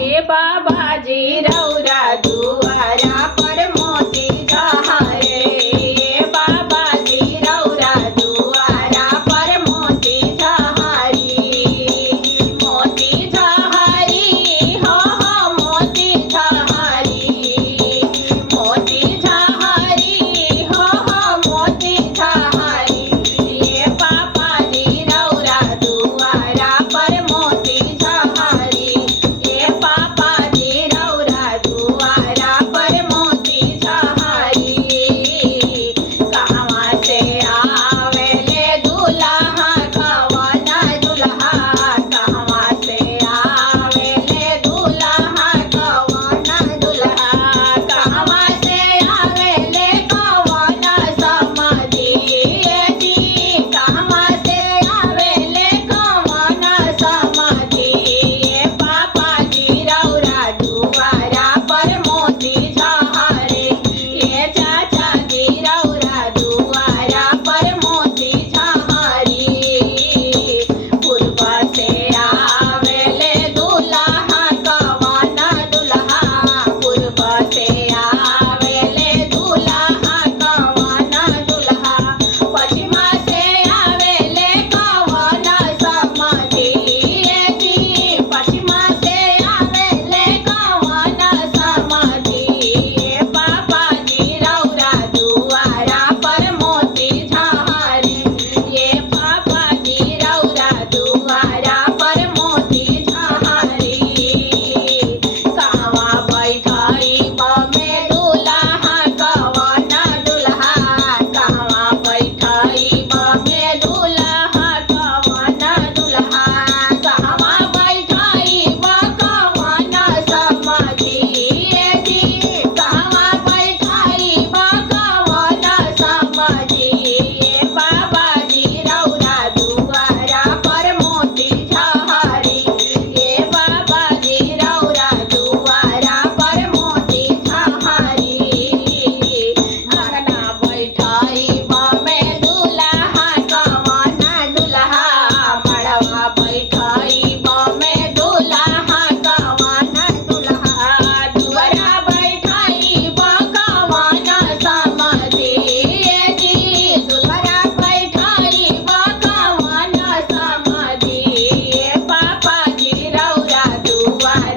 ये बाबाजी रौरा दुआरा पर मोती झरे। ये बाबाजी रौरा दुआरा पर मोती झरी। मोती झरी हो मोती झरी। मोती झरी हो मोती झरी। ये बाबाजी रौरा दुआरा पर मोती झरी। ये बाबाजी रौरा दुआरा पर मोती झरी। कहवा से आवेले दुल्हा कवना दुल्हा। कहवा से आवेले दुल्हा कवना दुल्हा। कहवा से आवेले कवना समाधि जी। कहवा से आवेले कवना समाधि। ये बाबाजी रौरा दुआरा पर मोती झरे। ये चाचा जी रौरा दुआरा पर मोती झरी। पूर्व से आवेले दुल्हा कवना दुल्हा। पूर्व से आवेले दुल्हा कवना दुल्हा। पश्चिम से आवेले कवना समाधि जी। पश्चिम से आवेले कवना समाधि। ये बाबाजी रौरा दुआरा पर मोती झरी। ये बाबाजी रौरा दुआरा पर मोती झरी। कहवा बैठाई बमे दुल्हा कवना दुल्हा। कहवा बैठाई बमे दुल्हा कवना दुल्हा। कहवा बैठाई कवना समाधि जी। कहवा बैठाई कवना समाधि। ये बाबाजी रौरा दुआरा पर मोती झरी। ये बाबाजी रौरा दुआरा पर मोती झरी। अंगना बैठाई बमे दुल्हा कवना दुल्हा। मड़वा बैठाई बमे दुल्हा कवना दुल्हा। दुआरा बैठाई कवना समाधि जी। दुआरा बैठाई कवना समाधि। ये बाबाजी रौरा दुआरा